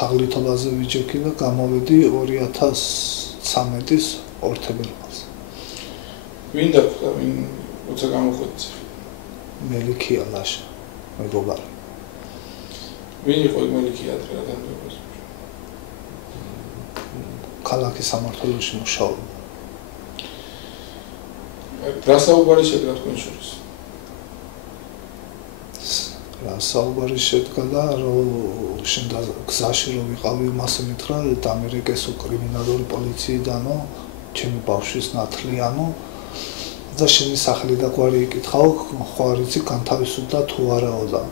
თაღლითობაზე ვიჯექი და გამოვედი 2013-ის ორთებერვალს. ვინ დაგვხდა, ვინ როცა გამოხვედით? მელიქია ლაშა, მეგობარი. ვინ იყო მელიქია ადრე ადამიანს? ქალაქის სამმართველოში მუშაობდა. რა საუბარი შედგა თქვენ შორის? რა საუბარი შედგა და რომ შენ გზაში რომ ვიყავი მასე მითხრა დამერეკესო კრიმინალური პოლიციიდანო ჩემი ბავშვის ნათლიანო და შენი სახელი და გვარი იკითხაო ხო არ იცი განთავისუფლდა თუ არაო და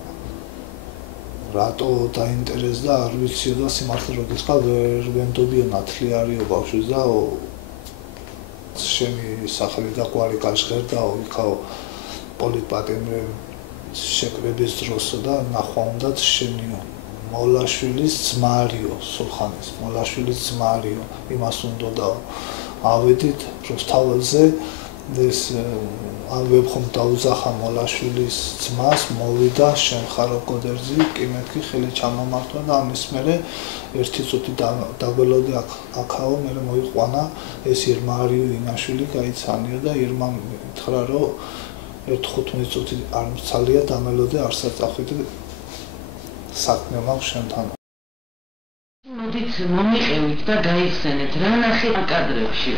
რატო დაინტერესდა არ ვიციო და სიმართლე რომ გითხრა ვერ ვენდობიო ნათლი არისო ბავშვის და შენი სახელი და გვარი გაჟღერდაო იქაო პოლიტპატიმრები შეკრების დროსო და ნახვა უნდათ შენიო მოლაშვილის ძმარიო სულხანის მოლაშვილის ძმარიო იმას უნდოდა ავედით როსთაველზე ეს ან ვებხომ დაუძახა მოლაშვილის ძმას მოვიდა შენხარო კოდერძი კი მეთქი ხელი ჩამომართვა და ამის მერე ერთი წუთი დაგველოდი აქაო მერე მოიყვანა ეს ირმა არიო ინაშვილი გაიცანიო და ირმა მითხრა რომ 15 წუთი არ მცალია დამელოდე არსაც წახვიდე საქმე მაქვს შენთან. მოდით მომიყევით და გაიხსენეთ რა ნახეთ კადრებში.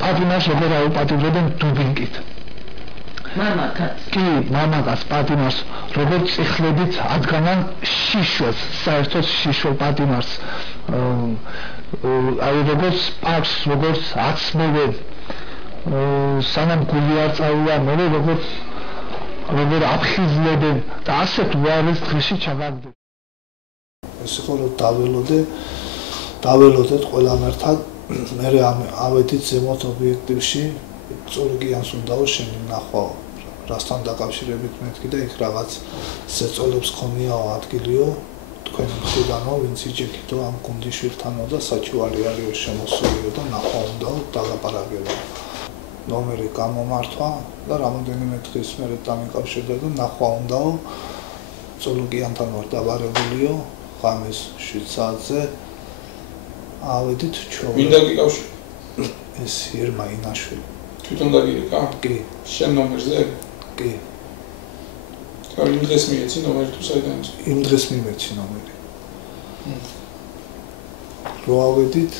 პატიმას როგორ აუპატიმრებენ დუბინკით. მამაკაც. კი, მამაკაც პატიმას როგორც წიხლებით ადგენან შიშოს, საერთოდ შიშო პატიმას აი როგორც პარკს, როგორც აცმევენ სანამ გული არ წავიდა მე როგორ აფხიზლებენ და ასეთ უარეს დღეში ჩავაგდებ. ეს იყო რომ დაველოდეთ ყველამ ერთად მე ავედით ზემოთ ობიექტივში წურგიანს უნდაო შენი ნახვაო რასთან დაკავშირებით მეთქი და იქ რაღაც ზეწოლებს ხომიაო ადგილიო თქვენი მხრიდანო ვინც იჯექითო ამ გუნდიშვილთანო და საჩივარი არისო შემოსულიო და ნახვა უნდაო დაგაპარაკებო ნომერი გამომართვა და რამოდენიმე დღის მერე დამიკავშირდა და ნახვა უნდაო წულუკიანთან ვარ დაბარეულიო ღამის 7 საათზე ავედით ჩვენ ვინ დაგიკავშირა? ეს ირმა ინაშვილი თვითონ დაგირეკა? კი შენ ნომერზე? კი იმ დღეს მიეცი ნომერი თუ საიდან? იმ დღეს მიმეცი ნომერი რო ავედით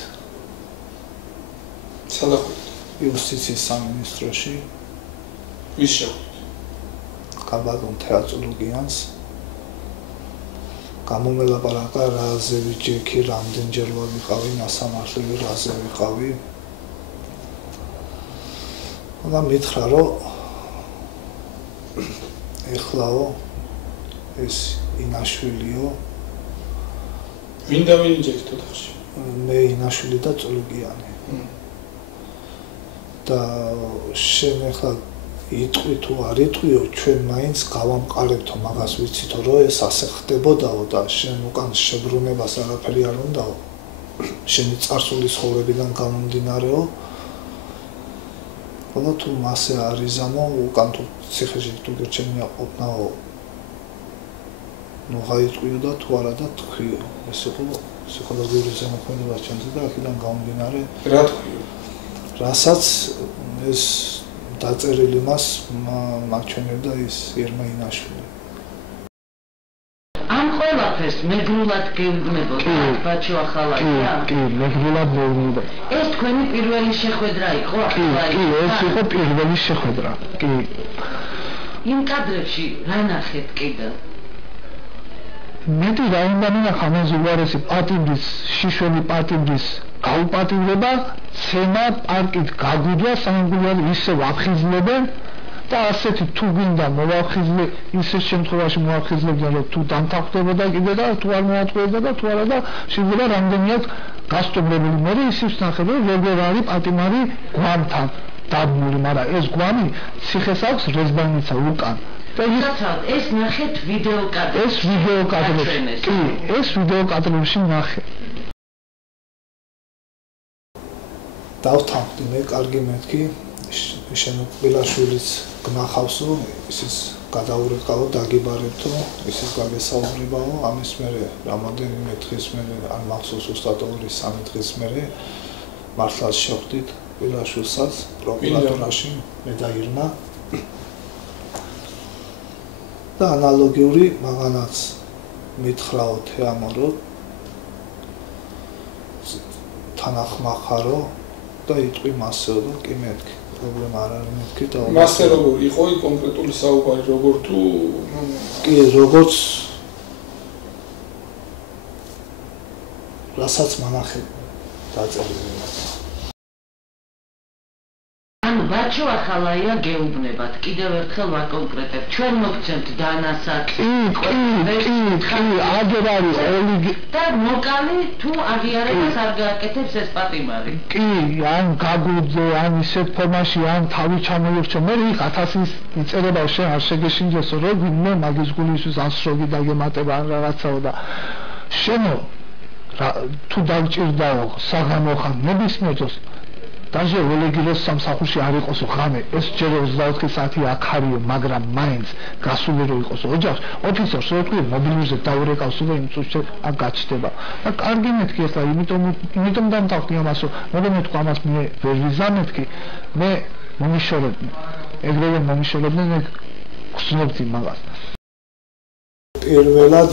სადახვიდით? იუსტიციის სამინისტროში ვის შეხვდით? კაბადონ თეატროლოგიანს გამომელაპარაკა რაზე ვიჯექი რამდენჯერ ვიყავი მასამართლები რაზე ვიყავი და მითხრა რომ ეხლაო ეს ინაშვილიო ვინ და ვინ იჯექით ოთახში? მე ინაშვილი და წულუკიანი და შენ ახლა იტყვი თუ არ იტყვიო ჩვენ მაინც გავამყარებთო მაგას ვიცითო რომ ეს ასე ხდებოდაო და შენ უკან შებრუნებას არაფერი არ უნდაო შენი წარსული ცხოვრებიდან გამომდინარეო ხოლო თუ მასე არ იზამო უკან თუ ციხეში თუ გერჩენია ყოფნაო ნუ გაიტყვიო და თუ არა და თქვიო ეს იყო ფსიქოლოგიური ზემოქმედება ჩემზე და აქედან გამომდინარე რა თქვიო რასაც ეს დაწერილი მას მაჩვენებდა ის ირმა ინაშვილი. ამ ყველაფერს მეგრულად გეუბნებოდა ბაჩო ახალაკია? კი, მეგრულად მოვიდა. ეს თქვენი პირველი შეხვედრა იყო? კი, ეს იყო პირველი შეხვედრა. კი. იმ კადრებში რა ნახეთ კიდევ? მეტი რა უნდა მინახა ამაზე უარესი პატიმრის, შიშველი პატიმრის გაუპატიმრება, ცემა პარკით გაგუდვა სამგულარი ისევ აფხიზლებენ და ასეთი თუ გინდა მოვახიზლე ისეთ შემთხვევაში მოახიზლებდნენ რომ თუ დამთავრდებოდა კიდე და თუ არ მოაწყვეტდა და თუ არა და შეიძლება რამდენიათ გასტუმრებული მე ისიც ნახე რომ როგორ არის პატიმარი გვამთან დაბმული მაგრამ ეს გვამი ციხეს აქვს რეზბანიცა უკან ეს ნახეთ ვიდეო კადრებში. ეს ვიდეო კადრებში. კი, ეს ვიდეო კადრებში ნახე. დავთანხმდი მე კარგი მეთქი შენ ბილაშვილის გნახავსო ისის გადაურეკავო დაგიბარებთო ისის გაგესაუბრებაო ამის მერე რამოდენიმე დღის მერე ან მახსოვს უბრალოდ 2-3 დღის მერე მართლაც შევხვდით ბილაშვილსაც პროკურატურაში მე და ირმა და ანალოგიური მაგანაც მითხრაო თეამორო თანახმახარო და იტყვი მასეო და კი მეთქი პრობლემა არ არის მეთქი და მასე როგორ იყო კონკრეტული საუბარი როგორ თუ კი როგორც რასაც მანახე დაწერილი ბაჩო ახალაია გეუბნებათ კიდევ ერთხელ ვაკონკრეტებ ჩვენ მოგცემთ დანასაკ აგერ არის ოლიგი და მოკალი თუ აღიარებას არ გააკეთებს ეს პატიმარი კი ან გაგუძე ან ისეთ ფორმაში ან თავი ჩამოირჩე მე იქ 1000-ის იწერება შენ არ შეგეშინჯესო რომ ვინმე მაგის გულისთვის ასროგი დაგემატება ან რაღაცაო და შენო თუ დავჭირდაო საღამო ხან ნებისმიერს დაჟე ოლეგიროს სამსახურში არ იყოსო ღამე ეს ჯერ 24 საათი აქ არისო მაგრამ მაინც გასული რო იყოსო ოჯახს ოფიცერს რო თქვი მობილურზე დაურეკავს და იმ წუთში აქ გაჩნდება და კარგი მეთქი ახლა იმიტომ დამთავრდი ამასო მაგრამ მე თქვა ამას მე ვერ ვიზამეთქი მე მომიშორებდი ეგრევე მომიშორებდი მე გსნობდი მაგას პირველად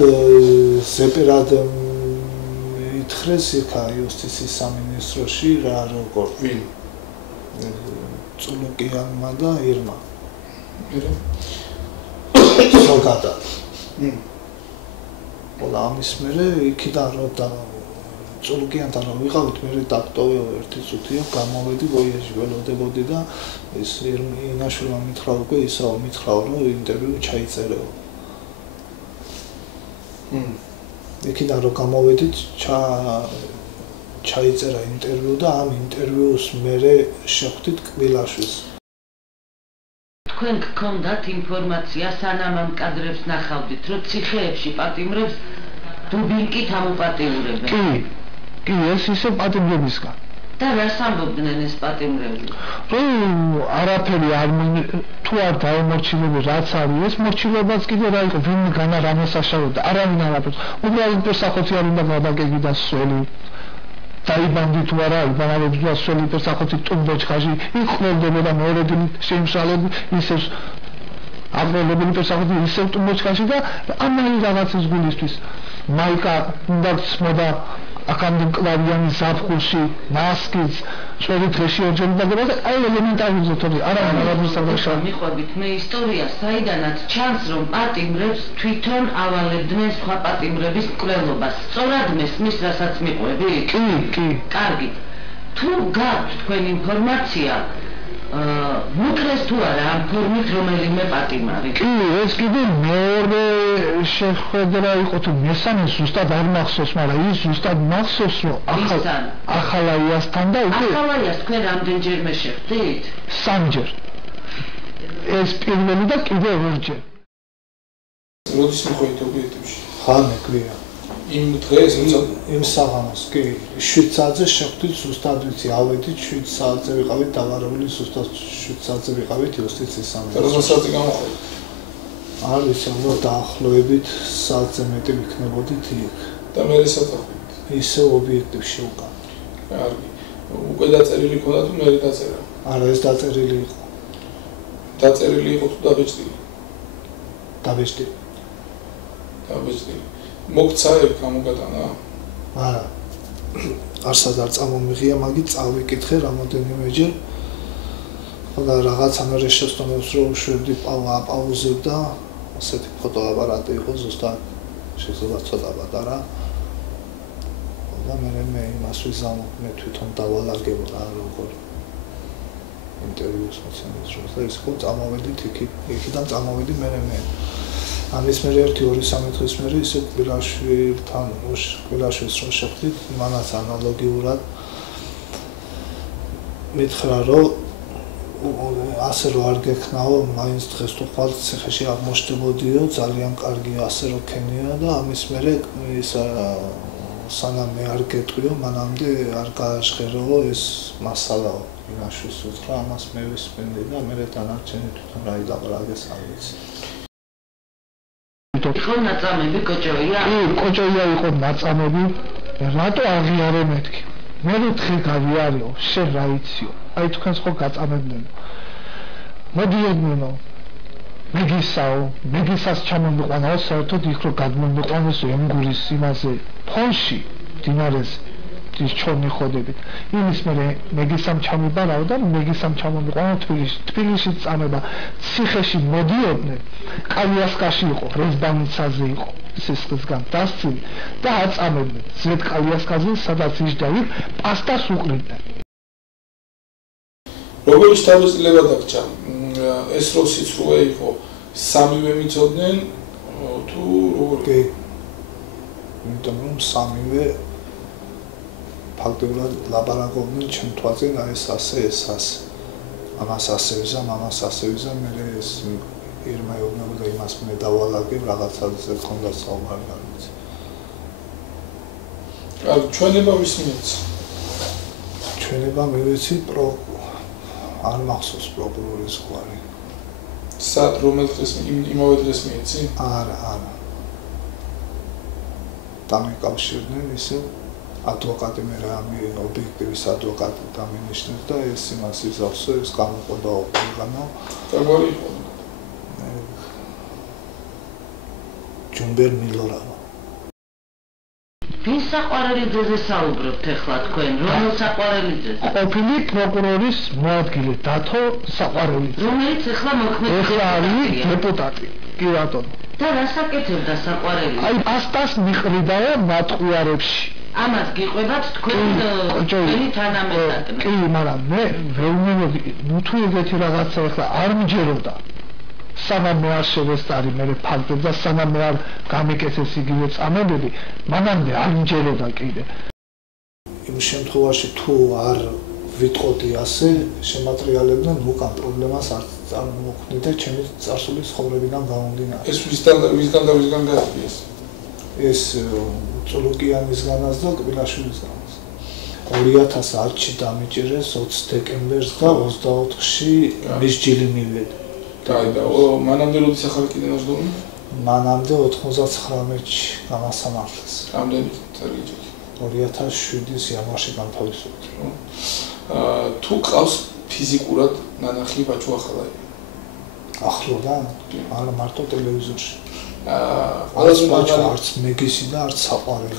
ზეპერად ითხრეს იქა იუსტიციის სამინისტროში რა როგორ ვინ წულუკიანმა და ირმა მერე ზოგადად ყველა ამის მერე იქიდან რომ და წულუკიანთან რომ ვიყავით მე დაქტოვე ერთი წუთია გამოვედი ვოიაჟი ველოდებოდი და ეს ინაშვილმა მითხრა უკვე ისაო მითხრა რომ ინტერვიუ ჩაიწერეო იქიდან რომ გამოვედით ჩაიწერა ინტერვიუ და ამ ინტერვიუს მერე შეხვდით კბილაშვილს თქვენ გქონდათ ინფორმაცია სანამ ამ კადრებს ნახავდით რომ ციხეებში პატიმრებს დუბინკით ამოპატიურებენ კი ეს ისე პატიმრებისგან და რას ამბობდნენ ეს პატიმრები რომ არაფერი არ თუ არ დაემორჩილები რაც არის ეს მორჩილებაც კიდე რა იყო ვინ განა რამეს აშავებდა არავინ არაფერს უბრალოდ პერსახოცი არ უნდა გადაგეგიდა სველი დაიბანდი თუ არა იბანავებს და სველი პერსახოცი ტუმბოჩხაში იქ ხრელდებოდა მეორედი შეიმშალები ისე აღროლებული პერსახოცი ისე ტუმბოჩხაში და ამალი რაღაცის გულისთვის მაიკა უნდა წმოდა აქამდე კლავიანი ზაფხულში მასკიც წვერი დღეში ორჯერ დაგება აი ელემენტარული ზეთორი არავინ არ მოსწავლეშა მიყვებით მე ისტორია საიდანაც ჩანს რომ პატიმრებს თვითონ ავალებდნენ სხვა პატიმრების მკვლელობას სწორად მესმის რასაც მიყვები კი კარგი თუ გაქვთ თქვენ ინფორმაცია მოკრეს თუ არა ამ ფორმით რომელიმე პატიმარი კი ეს კიდე მეორე შეხვედრა იყო თუ მესამე ზუსტად არ მახსოვს მაგრამ ის ზუსტად მახსოვს რომ ახალაიასთან და უკვე ახალაიას თქვენ რამდენჯერმე შეხვდით? 3-ჯერ ეს პირველი და კიდე ორჯერ როდის მიხვედით ობიექტებში ხანე ქვია იმ დღეს იმ საღამოს კი 7 საათზე შეხვდით ზუსტად ვიცი ავედით 7 საათზე ვიყავით დავარებული ზუსტად 7 საათზე ვიყავით იუსტიციის სამინისტროში როცა საათი გამოხდით არ ვიცი რომ დაახლოებით საათზე მეტი ვიქნებოდით იქ და მე საათობით ისე ობიექტებში უკან კარგი უკვე დაწერილი ქონდა თუ მე დაწერა არა ეს დაწერილი იყო თუ დაბეჭდი მოგცა ეგ გამოგატანა არა არსად არ წამომიღია მაგით წავიკითხე რამოდენიმეჯერ და რაღაცა მე შეცდომებს რომ უშვებდი აპაუზებდა ასეთი ფოტოაპარატი იყო ზუსტად შეიძლება ცოტა პატარა და მე იმას ვიზამობ მე თვითონ დავალაგებ რა როგორ ინტერვიუს მოცემის დროს და ის ხო წამოვედით იქიდან წამოვედი მე ამის მერე 1-2-3 დღის მერე ისე კბილაშვილს რომ შეხვდით მანაც ანალოგიურად მითხრა რომ ასე რომ არ გექნაო მაინც დღეს თუ ხვალ ციხეში აღმოჩნდებოდიო ძალიან კარგი ასე რომ ქენია და ამის მერე ის სანამ მე არ გეტყვიო მანამდე არ გააჟღერეო ეს მასალაო ინაშვილს უთხრა, ამას მე ვისმენდი და მე დანარჩენი თვითონ რა იდაბალაგეს არ ვიცი. იყო ნაწამები კოჭოია? კი, კოჭოია იყო ნაწამები. რატო აღიარე მეთქი? მე ვთხი გავიარეო, შენ რა იციო? აი თქვენს ხო გაწამებდნენო. მოდიოდნენ მეგისას ჩამომიყვანაო საერთოდ იქ რომ გადმომიყვანეს ემგურის იმაზე ფონში დინარეს ის ჩორნი ხოდებით იმის მე მეგისამ ჩამიბარავ და მეგისამ ჩამომიყვანა თბილისში წამება ციხეში მოდიოდნენ კალიასკაში იყო რეზბანიცაზე იყო სისხლისგან დასწილი და აწამებდნენ ზედ კალიასკაზე სადაც იჯდა იქ პასტას უყრიდნენ როგორი შთაბეჭდილება დაგჭა ეს რო სიცრუე იყო სამივე მიწოდნენ თუ როგორ კი იმიტომ რომ სამივე ფაქტობრივად ლაბარაკობდნენ ჩემ თვალზე და ეს ასე ამას ასე ვიზა მამას ასე ვიზა მე ეს ირმა ეუბნებოდა იმას მე დავალაგებ რაღაცაზე ქონდა საუბარი განიც არ ჩვენება ვის მიეც ჩვენება მე ვიცი არ მახსოვს პროკურორის გვარი სად რომელ დღეს იმავე დღეს მიეცი არა დამიკავშირდნენ ისე ადვოკატი მე რამე ობიექტივის ადვოკატი დამინიშნეს და ეს იმას იზავსო ეს გამოყოდა ორგანო როგორი იყო ჯუმბერ მილორავა ვის საყვარელიძეზე საუბრობთ ახლა თქვენ რომელ საყვარელიძეზე ყოფილი პროკურორის მოადგილე დათო საყვარელიძე რომელიც ახლა მოქმედი არის დეპუტატი კი ბატონო და რას აკეთებდა საყვარელიძე აი პასტას მიყრიდაო მატყუარებში ამას გიყვებათ თქვენი თანამედროვე კი მაგრამ მე ვეუბნებოდი თუ ეგეთი რაღაცა ახლა არ მჯეროდა სანამ მე არ შევესწარი მე ფაქტებს და სანამ მე არ გამიკეთეს იგივე წამებები მანამდე არ მჯეროდა კიდე იმ შემთხვევაში თუ არ ვიტყოდი ასე შემატრიალებდნენ უკან პრობლემას არ წარმოქმნიდა ჩემი წარსული ცხოვრებიდან გამომდინარე ეს ვისგან გადის ეს წულუკიანისგანაც და კბილაშვილისგანაც 2010-ში დამიჭირეს 20 დეკემბერს და 24-ში მის ჯილი მივედი და მანამდე როდის ახალი კიდე ნაშრომი? მანამდე 99-ში გამასამართლეს. რამდენი წელი? 2007-ის იანვარში განთავისუფლდა. თუ ყავს ფიზიკურად ნანახი ბაჭუ ახალაი? ახლოდან? არა მარტო ტელევიზორში. ყველაზე ბაჭუ არც მეგისი და არც საყვარელი.